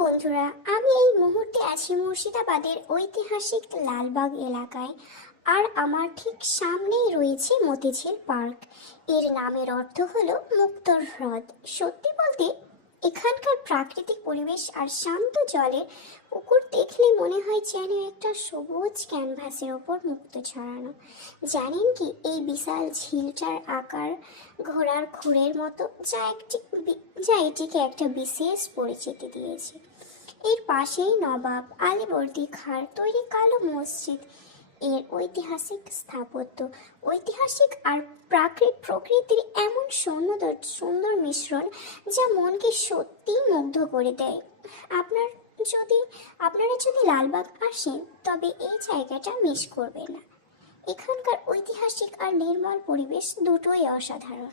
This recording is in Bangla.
বন্ধুরা, আমি এই মুহূর্তে আছি মুর্শিদাবাদের ঐতিহাসিক লালবাগ এলাকায়। আর আমার ঠিক সামনেই রয়েছে মতিঝিল পার্ক। এর নামের অর্থ হলো মুক্তোর হ্রদ। সত্যি বলতে এখানকার প্রাকৃতিক পরিবেশ আর শান্ত জলের পুকুর দেখলে মনে হয় যেন একটা সবুজ ক্যানভাসের ওপর মুক্তো ছড়ানো। জানেন কি, এই বিশাল ঝিলটার আকার ঘোড়ার খুরের মতো, যা এটিকে একটা বিশেষ পরিচিতি দিয়েছে। এর পাশেই নবাব আলীবর্দী খাঁর তৈরি কালো মসজিদ। এর ঐতিহাসিক স্থাপত্য, ঐতিহাসিক আর প্রকৃতির এমন সুন্দর সুন্দর মিশ্রণ যা মনকে সত্যিই মুগ্ধ করে দেয়। আপনারা যদি লালবাগ আসেন তবে এই জায়গাটা মিস করবেন না। এখানকার ঐতিহাসিক আর নির্মল পরিবেশ দুটোই অসাধারণ।